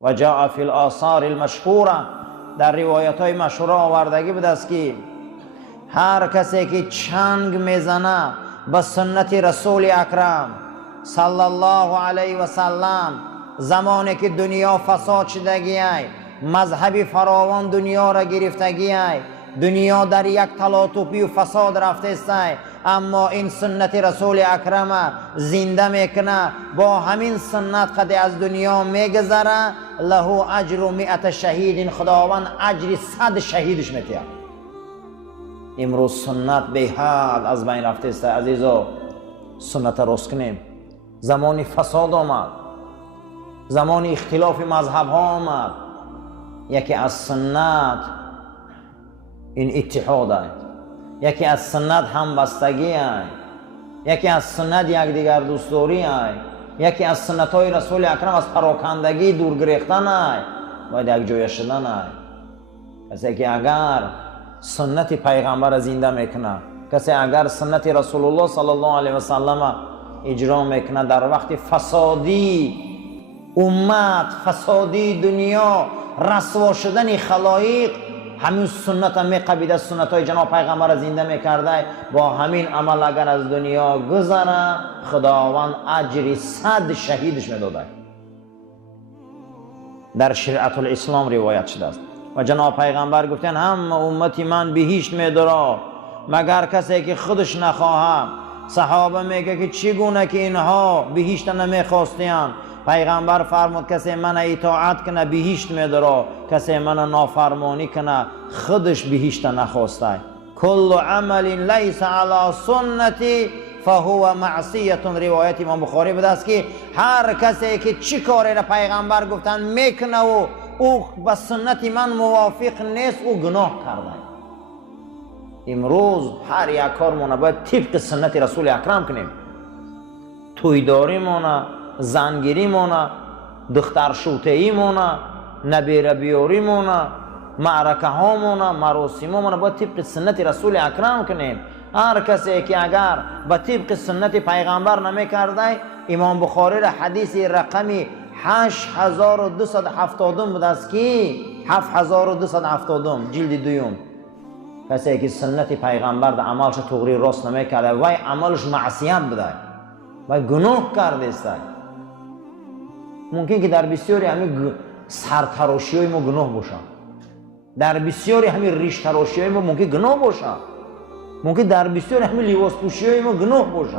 و جاء فی الآثار المشهوره، در روایت های مشهوره آوردگی بوده است که هر کسی که چنگ میزنه به سنت رسول اکرم صلی الله علیه و سلم، زمانی که دنیا فساد شدگی ای، مذهبی فراوان دنیا را گرفتگی ای، دنیا در یک تلاطفی و فساد رفته است، اما این سنت رسول اکرم زنده میکنه، با همین سنت قد از دنیا میگذره، له اجر 100 شهید، خداوند اجر 100 شهیدش میده. امروز سنت به حد از بین رفته است عزیزا. سنت راست کنیم. زمانی فساد آمد، زمانی اختلاف مذهب ها آمد. یکی از سنت این اتحاد است، یکی از سنت همبستگی است، یکی از سنت یکدیگر دوستداری است، یکی از سنت های رسول اکرم از پراکندگی دور گرفتن است، باید یک جای شدن است. کسی که اگر سنت پیغمبر زنده میکنه، کسی اگر سنت رسول الله صلی الله علیه و سلم اجرا میکنه در وقت فسادی امت، فسادی دنیا، رسوا شدن خلایق، همین سنت هم میقبیده، سنت های جناب پیغمبر زنده میکرده، با همین عمل اگر از دنیا گذره خداوند اجر 100 شهیدش میداده. در شریعت الاسلام روایت شده است و جناب پیغمبر گفتن هم امتی من بهشت میدره مگر کسی که خودش نخواهد. صحابه میگه که چگونه که اینها بهشت نمیخواستیان؟ پیغمبر فرمود کسی من اطاعت کنه بهشت میدره، کسی من نافرمانی کنه خودش بهشت نخواسته. کل عمل لیس علی سنتی فهو معصیه، روایت امام بخاری بوده است که هر کسی که چی کاری را پیغمبر گفتن میکنه و او با سنت من موافق نیست، او گناه کرده. امروز هر یک کارمون باید طبق سنت رسول اکرم کنیم. تویداری مونه، زنگیری مونه، دختر شوتهی مونه، نبیره بیاری مونه، معرکه ها مونه، مراسم مونه، باید طبق سنت رسول اکرم کنیم. هر کسی که اگر به طبق سنت پیغمبر نمی کرده، امام بخاری را حدیث رقمی 8270 بود است که 7270 جلد دوم، کسی که سنت پیغمبر در عملش تغییر راست نمی کرده وای عملش معصیت بوده، وای گناه کرده است. ممکن که در بسیاری همین سرتراشی های ما گناه باشه، در بسیاری همین ریش تراشی های ما ممکن گناه باشه، ممکن در بسیاری همین لباس پوشی های ما گناه باشه.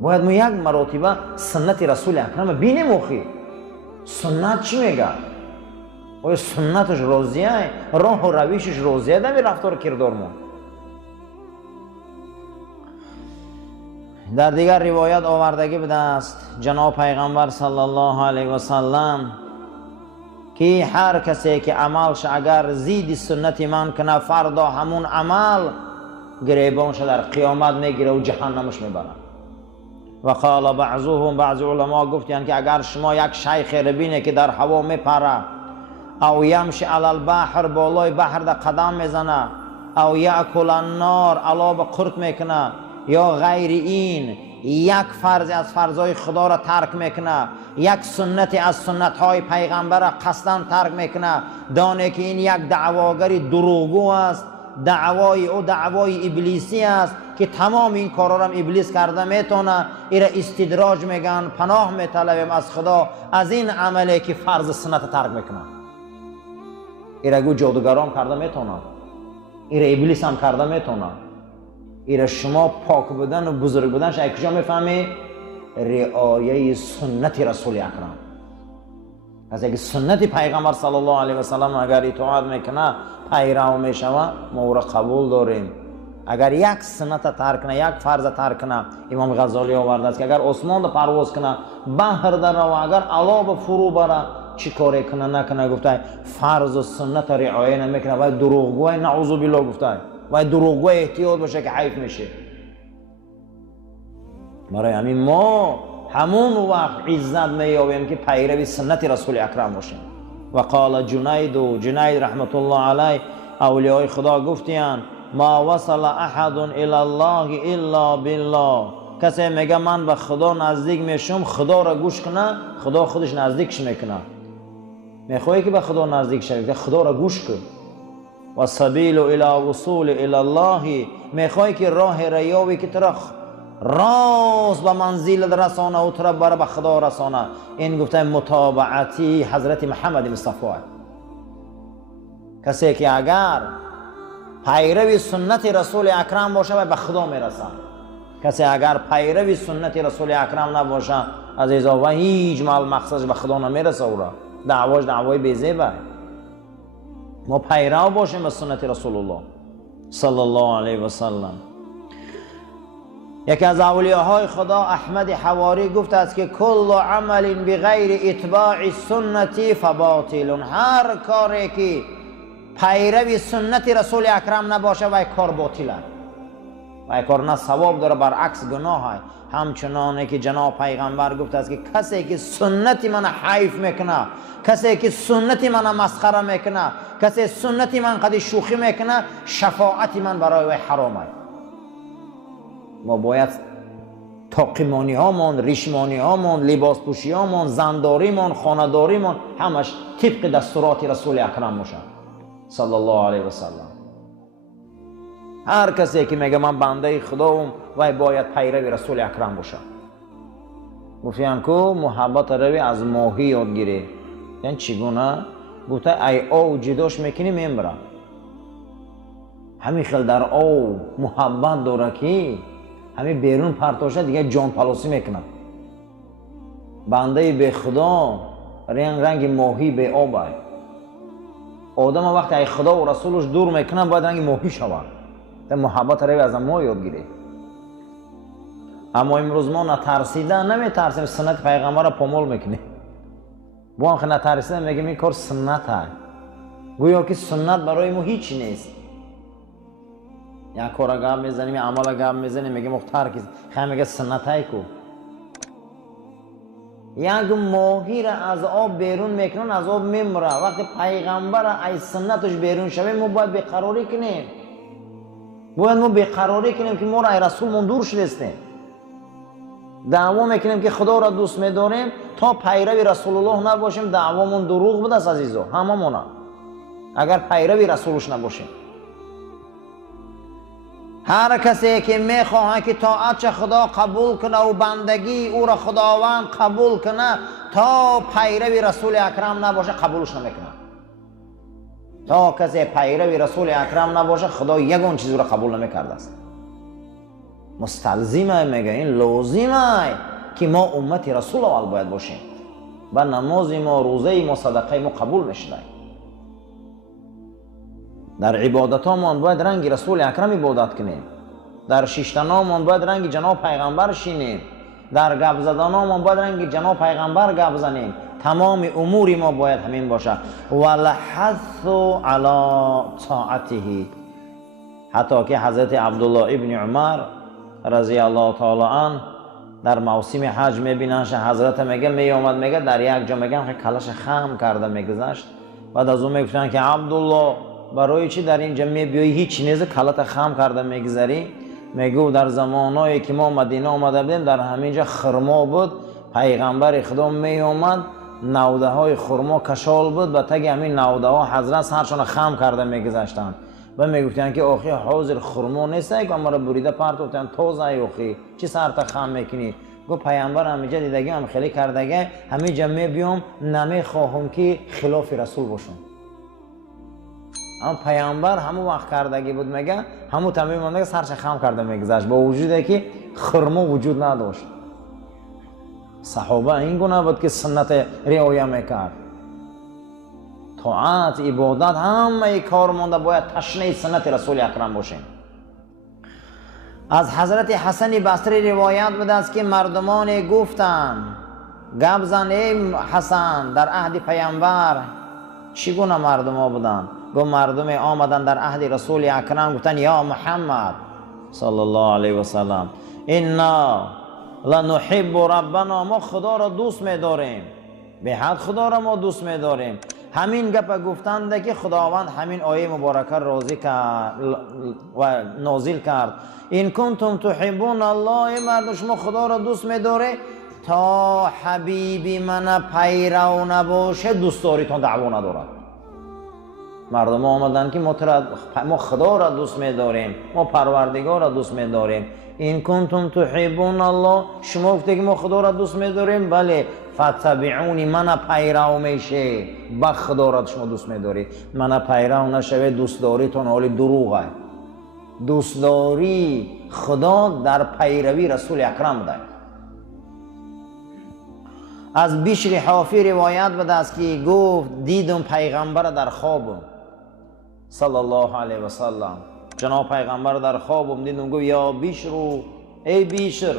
باید ما یک مراتبه سنت رسول اکرم بینیم. آخی سنت چی میگه؟ آیا سنتش راضیه؟ راه و رویشش راضیه دمی رفتار کردار ما؟ در دیگر روایت آوردگی بوده است جناب پیغمبر صلی الله علیه و سلم که هر کسی که عملش اگر زید سنت من کنه، فردا همون عمل گریبانش در قیامت میگیره و جهنمش میبره. و قال بعضهم، بعض علما گفتند که اگر شما یک شیخ ربینه که در هوا میپره، او یمشی علی البحر، بالای بحر در قدم میزنه، او یاکل النار، علاب قرط میکنه، یا غیر این یک فرض از فرضای خدا را ترک میکنه، یک سنت از سنت های پیغمبر را قصداً ترک میکنه، دانه که این یک دعواگری دروغگو است، دعوای او دعوای ابلیسی است که تمام این کارا را ابلیس کرده میتونه. ایره استدراج میگن، پناه میطلبیم از خدا از این عملی که فرض سنت ترک میکنه. ایره گو جادوگرام کرده میتونه، ایره ابلیس هم کرده میتونه. ایره شما پاک بودن و بزرگ بودنش از کجا میفهمی؟ رعایه سنت رسول اکرم. از اگه سنت پیغمبر صلی الله علیه و سلم اگر اطاعت میکنه، پیرو میشوه، ما او را قبول داریم. اگر یک سنت ترک کنه، یک فرض ترک کنه، امام غزالی آورده است که اگر آسمان پرواز کنه، بحر در رو، اگر علاب فرو بره، چی کاری کنه نکنه، گفته فرض و سنت رعایه نمیکنه، باید دروغگوی نعوذ بالله، گفته باید دروغگوی احتیاط باشه که حیف میشه. برای همین ما همون وقت عزت میابیم که پیرو سنت رسول اکرم باشیم. و قال جنید رحمت الله علیه، اولیای خدا گفتیان ما وصل احد الی الله الا بالله، کسی میگه من به خدا نزدیک میشم، خدا را گوش کنه، خدا خودش نزدیکش میکنه. میخوای که به خدا نزدیک شوی، خدا را گوش کن. و سبیل الی وصول الی الله، میخوای که راه ریاوی که تو راست به منزل رسانه و تو را بر به خدا رسانه. این گفته متابعتی حضرت محمد مصطفی. کسی که اگر پیرو سنت رسول اکرم باشه به خدا میرسه. کسی اگر پیرو سنت رسول اکرم نباشه عزیزا و هیچ مقصدش به خدا نمیرسه. او را دعواش دعوای بیزیبه. ما پیرو باشیم به سنت رسول الله صلی الله علیه و سلم. یکی از اولیاءهای خدا احمد حواری گفته است که کل عمل بغیر اتباع سنتی فباطل. هر کاری که پیروی سنت رسول اکرم نباشه و کار باطله، و کار نه ثواب داره برعکس گناه. همچنانه که جناب پیغمبر گفته است که کسی که سنت من حیف میکنه، کسی که سنت من مسخره میکنه، کسی سنت من قد شوخی میکنه، شفاعت من برای وی حرامه. ما باید تاقیمانی هامون، ریشمانی هامون، لباس پوشی هامون، زنداریمون، خانداریمون همش طبق دستورات رسول اکرم باشه صلی الله علیه و سلم. هر کسی که میگه من بنده خداام و باید پیرو رسول اکرم باشه. گفتیم که محبت روی از ماهی یاد گیری. یعنی چگونه؟ گفته ای آو جداش میکنی میمره. همین خیلی در آو محبت داره که همین بیرون پرتاشه دیگه جان پلاسی میکنه. بنده به خدا رنگ ماهی به آب. آدم وقتی ای خدا و رسولش دور میکنه باید رنگ ماهی شود. محبت روی از ما یاد گیری. اما امروز ما نترسیده نمیترسیم سنت پیغمبر را پامال میکنیم. با آنکه نترسیده میگیم این کار سنت هست، گویا که سنت برای ما هیچ نیست. یک کار گپ میزنیم، یک عمل گپ میزنیم، میگیم مختار کیست، خیلی میگه سنت های کو. یک ماهی را از آب بیرون میکنن از آب میمره. وقتی پیغمبر ای سنتش بیرون شوه ما باید بیقراری کنیم. باید ما بیقراری کنیم که ما را ای رسول من دور شدستیم. دعوا میکنیم که خدا را دوست میداریم، تا پیرو رسول الله نباشیم دعوامون دروغ بود است عزیزو. هممون اگر پیرو رسولش نباشیم. هر کسی که میخواه که طاعت خدا قبول کنه و بندگی او را خداوند قبول کنه، تا پیرو رسول اکرم نباشه قبولش نمیکنه. تا کسی پیرو رسول اکرم نباشه خدا یگان چیز را قبول نمیکرده است. مستلزمه، میگه این لازمه که ما امت رسول اول باید باشیم و نماز ما، روزه ما، صدقه ما قبول میشه. در عبادت ها باید رنگ رسول اکرم عبادت کنیم. در شیشتنامون باید رنگ جناب پیغمبر شینیم. در گپ زدنامون باید رنگ جناب پیغمبر گپ زنیم. تمام امور ما باید همین باشه. ولحث علی طاعته. حتی که حضرت عبدالله ابن عمر رضی الله تعالی عنه در موسم حج میبینن حضرت میگه میامد میگه در یک جا میگن که کلش خم کرده میگذشت. بعد از اون میگفتن که عبدالله برای چی در اینجا میبیایی هیچ چیز کلت خم کرده میگذری؟ میگو در زمانایی که ما مدینه آمده بودیم در همینجا خرما بود، پیغمبر خدا میامد نوده های خرما کشال بود و تگ همین نوده ها حضرت سرشان خم کرده میگذشتن و میگفتن که آخی حاضر خرما نیست که ما بریده پرت گفتن تازه آخی چی سرت خم میکنی؟ گو پیامبر همینجا دیدگی هم خیلی کردگه همینجا میبیام نمیخواهم که خلاف رسول باشم. اما پیامبر همون وقت کردگی بود میگه همون تمام میگه سرش خم کرده میگذشت با وجودی که خرما وجود نداشت. صحابه این گونه بود که سنت رعایت میکرد. طاعت، عبادت، همه کار مونده باید تشنه سنت رسول اکرم باشیم. از حضرت حسن بصری روایت بوده است که مردمان گفتند گپ زن ای حسن در عهد پیامبر چگونه مردما بودند؟ گفت مردم آمدن در عهد رسول اکرم گفتن یا محمد صلی الله علیه و سلم انا لنحب ربنا، ما خدا را دوست می‌داریم، به حد خدا را ما دوست می‌داریم. همین گپ گفتند که خداوند همین آیه مبارکه راضی کرد و نازل کرد این کنتم تحبون الله، مردم شما خدا را دوست می‌داره تا حبیبی من پیرو نباشه دوستداریتون دعوا ندارد. مردم آمدن که ما خدا را دوست می‌داریم، ما پروردگار را دوست می‌داریم. این کنتم تحبون الله، شما گفتید که ما خدا را دوست می‌داریم، بله فتبعونی، من پیرو میشه. با خدا را شما دوست می‌دارید، من پیرو نشوه، دوستداریتون حالی دروغه. دوستداری خدا در پیروی رسول اکرم ده. از بشر حافی روایت بده است که گفت دیدم پیغمبر در خوابم صلی الله علیه و سلم. جناب پیغمبر در خوابم دیدم، گفت یا بشر، ای بشر،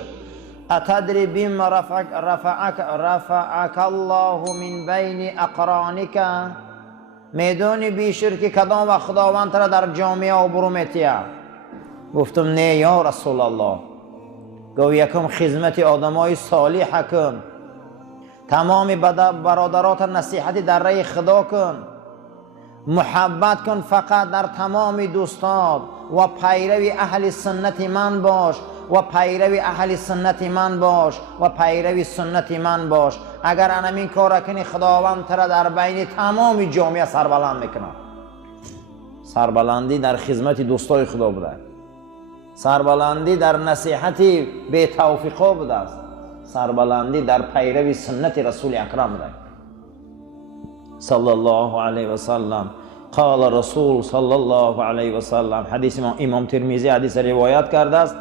اتدری بما رفعک الله من بین اقرانک، میدونی بشر که کدام و خداوند را در جامعه آبرو میتیه؟ گفتم نه یا رسول الله. گفت یکم خدمت آدمای صالح کن، تمام برادرات نصیحتی در راه خدا کن، محبت کن فقط در تمام دوستات و پیروی اهل سنت من باش و پیروی اهل سنت من باش و پیروی سنت من باش. اگر این کار کنی خداوند تر در بین تمام جامعه سربلند میکنه. سربلندی در خدمت دوستای خدا بوده، سربلندی در نصیحتی به توفیقا بوده است، سربلندی در پیروی سنت رسول اکرم بوده صلی الله علیه و سلم. قال رسول صلی الله علیه و سلم، حدیث امام ترمذی حدیث روایت کرده است،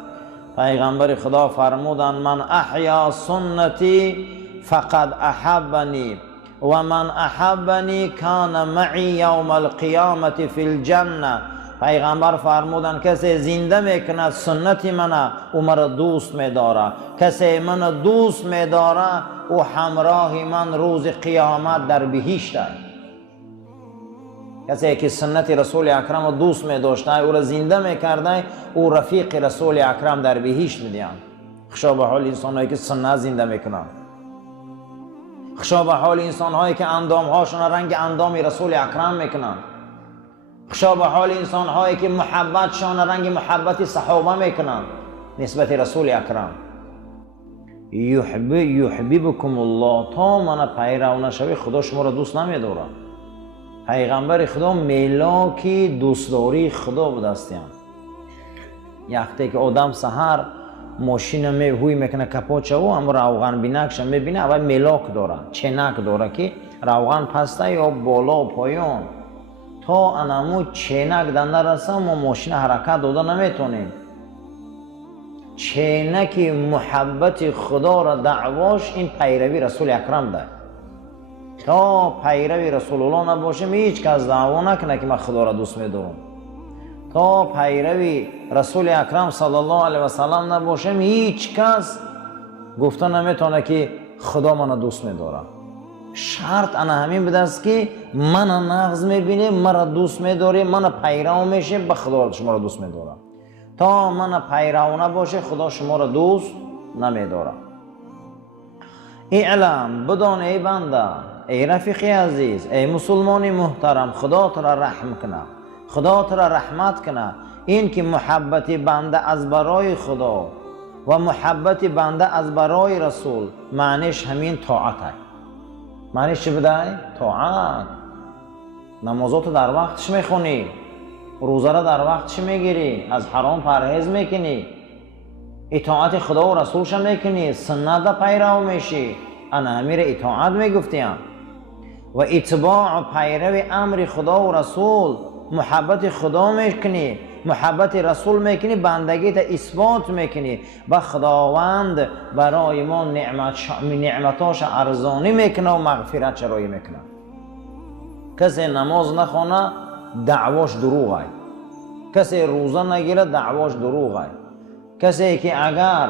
پیغمبر خدا فرمودند من احیا سنتی فقد احبنی و من احبنی کان معی یوم القیامت فی الجنه. پیغمبر فرمودند کسی زنده میکند سنت منه او مرا دوست میداره، کسی من دوست میداره او همراه من روز قیامت در بهشت است. کسی که سنت رسول اکرم دوست میداشته او را زنده میکرده او رفیق رسول اکرم در بهشت میدین. خشا به حال انسانهایی که سنت زنده میکنن، خشا به حال انسانهایی که اندامهاشون رنگ اندام رسول اکرم میکنن، خشا به حال انسانهایی که محبتشان رنگ محبت صحابه میکنن نسبت رسول اکرم. یحببکم الله، تا من پیرو نشوی خدا شما را دوست نمیداره. پیغمبر خدا ملاکی دوستداری خدا بوده است. یخته که آدم سحر ماشین هوی میکنه کپاچه و هم روغن بینکش میبینه اول ملاک داره، چنک داره که روغن پسته یا بالا و پایان، تا انمو چینک دنده رسه ما ماشین حرکت داده نمیتونیم. چینک محبت خدا را دعواش این پیروی رسول اکرم ده. تا پیروی رسول الله نباشه هیچ کس دعوا نکنه که من خدا را دوست میدارم. تا پیروی رسول اکرم صلی الله علیه و سلم نباشه هیچ کس گفته نمیتونه که خدا من دوست میداره. شرط انا همین بوده است که من نغز میبینه مرا دوست میداره، من پیرو میشه به خدا شما را دوست میداره. تا من پیرو نباشه خدا شما را دوست نمیداره. اعلم، بدان ای بنده، ای رفیقی عزیز، ای مسلمانی محترم، خدا تو را رحم کنه، خدا تو را رحمت کنه. این که محبت بنده از برای خدا و محبت بنده از برای رسول معنیش همین طاعت است. معنیش چی بوده؟ طاعت. نمازاتو در وقتش میخونی، روزه را در وقتش میگیری، از حرام پرهیز میکنی، اطاعت خدا و رسولش میکنی، سنت را پیرو میشی، انا همین را اطاعت میگفتیم. و اتباع و پیروی امر خدا و رسول، محبت خدا میکنی، محبت رسول میکنی، بندگیت اثبات میکنی و خداوند برای ما نعمتاش ارزانی میکنه و مغفرت چرایی میکنه. کسی نماز نخونه دعواش دروغ است، کسی روزه نگیره دعواش دروغ است، کسی که اگر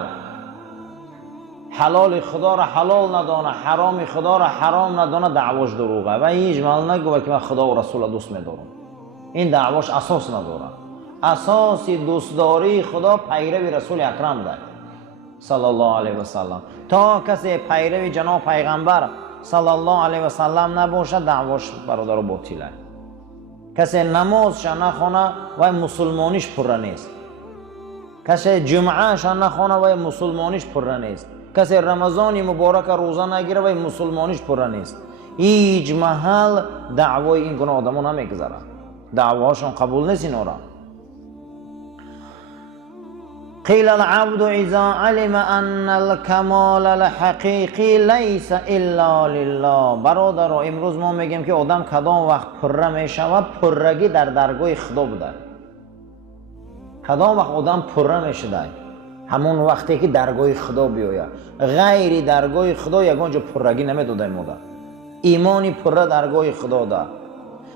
حلال خدا را حلال ندانه، حرام خدا را حرام ندانه دعواش دروغه و هیچ مال نگوه که من خدا و رسول دوست میدارم. این دعواش اساس نداره. اساس دوستداری خدا پیروی رسول اکرم ده صلی الله علیه و سلم. تا کسی پیروی جناب پیغمبر صلی الله علیه و سلم نباشه دعواش برادر باطله. کسی نمازش نخونه و مسلمانیش پره نیست، کسی جمعهش نخونه و مسلمانیش پره نیست. کسی رمضان مبارک روزه نگیره و مسلمانیش پره نیست. هیچ محل دعوای این گونه آدمو نمیگذاره، دعواشون قبول نیست اینا را. قیل العبد اذا علم ان الکمال الحقیقی لیس الا لله. برادر، امروز ما میگیم که آدم کدام وقت پره میشود؟ پرگی در درگاه خدا بوده. کدام وقت آدم پره میشده؟ همون وقتی که درگاه خدا بیاید. غیر درگاه خدا یگانجا پرگی نمیداده مادر. ایمانی پره درگاه خدا ده،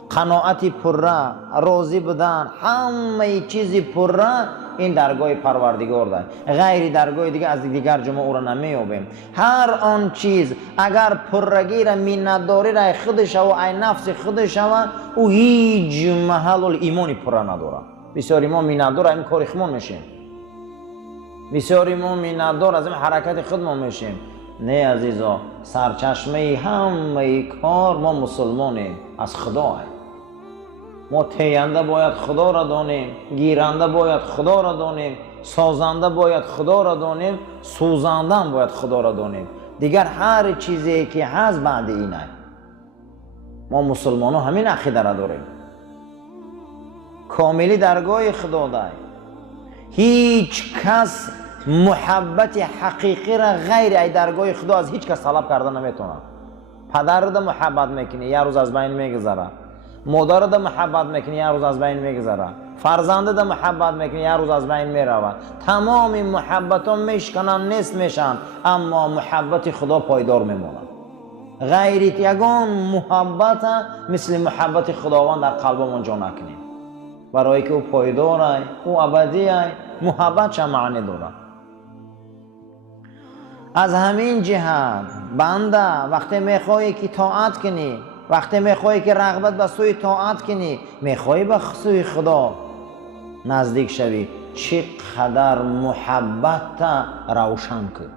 قناعتی پره، راضی بودن، همه چیزی پره این درگاه پروردگار ده. غیر درگاه دیگه از دیگر جمعه او را نمیابیم. هر آن چیز اگر پرگی را مینداری را خودش و ای نفس خودش و او هیچ محل ایمانی پره نداره. بسیاری ما میندار این کار خمون میشیم، بسیاری ما میندار از این حرکت خودمون میشیم. نه عزیزا، سرچشمه همه کار ما مسلمانیم از خدا. ما تینده باید خدا را دانیم، گیرنده باید خدا را دانیم، سازنده باید خدا را دانیم، سوزنده هم باید خدا را دانیم. دیگر هر چیزی که هست بعد اینه. ما مسلمان ها همین عقیده را داریم. کاملی درگاه خدا ده. هیچ کس محبت حقیقی را غیر ای درگاه خدا از هیچ کس طلب کردن نمیتونه. پدر را محبت میکنی یه روز از بین میگذره، مادر را محبت میکنی یه روز از بین میگذره، فرزند را محبت میکنی یه روز از بین میرود. تمام محبت ها میشکنن نیست میشن، اما محبت خدا پایدار میمونه. غیریت یگان محبت مثل محبت خداوند در قلبمون جا نکنیم، برای که او پایداره، او ابدیه، محبت چه معنی داره. از همین جهت بنده وقتی میخوایی که طاعت کنی، وقتی میخوایی که رغبت به سوی طاعت کنی، میخوایی به سوی خدا نزدیک شوی، چقدر محبت روشن کن.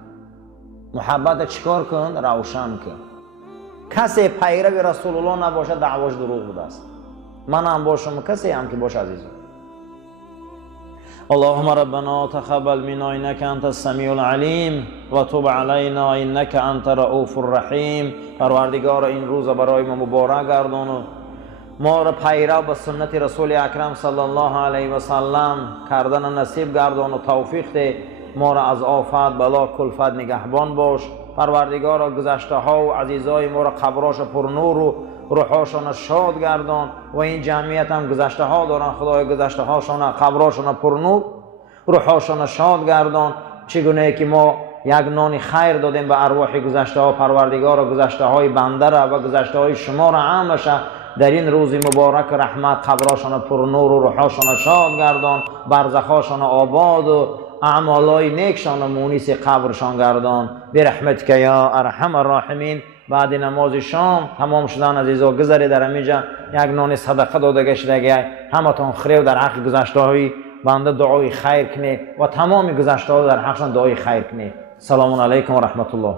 محبت چیکار کن؟ روشن کن. کسی پیرو رسول الله نباشه دعواش دروغ بوده است. من هم باشم، کسی هم که باشه عزیزم. اللهم ربنا تقبل منا انك انت السميع العليم و تب علينا انك انت رؤوف الرحیم. پروردگار این روز برای ما مبارک گردان و ما را پیرو به سنت رسول اکرم صلی الله علیه و سلم کردن نصیب گردان و توفیق ده. ما را از آفت بلا کلفت نگهبان باش. پروردگار گذشته ها و عزیزای ما را قبراش پر نور و روحاشون شاد گردان و این جمعیت هم گذشته ها دارن. خدای گذشته هاشون قبراشون پر نور، روحاشون شاد گردان. چگونه که ما یک نان خیر دادیم به ارواح گذشته ها، پروردگار گذشته های بنده را و گذشته های شما را همش در این روز مبارک رحمت قبراشون پر نور و روحاشون شاد گردان. برزخاشون آباد و اعمالای نیکشان مونس قبرشان گردان برحمتک یا ارحم الراحمین. بعد نماز شام تمام شدن عزیزا گذری در همینجا یک نان صدقه داده گشته. همتون خیر در حق گذشته های بنده دعای خیر کنی و تمام گذشته ها در حقشان دعای خیر کنی. سلام علیکم و رحمت الله.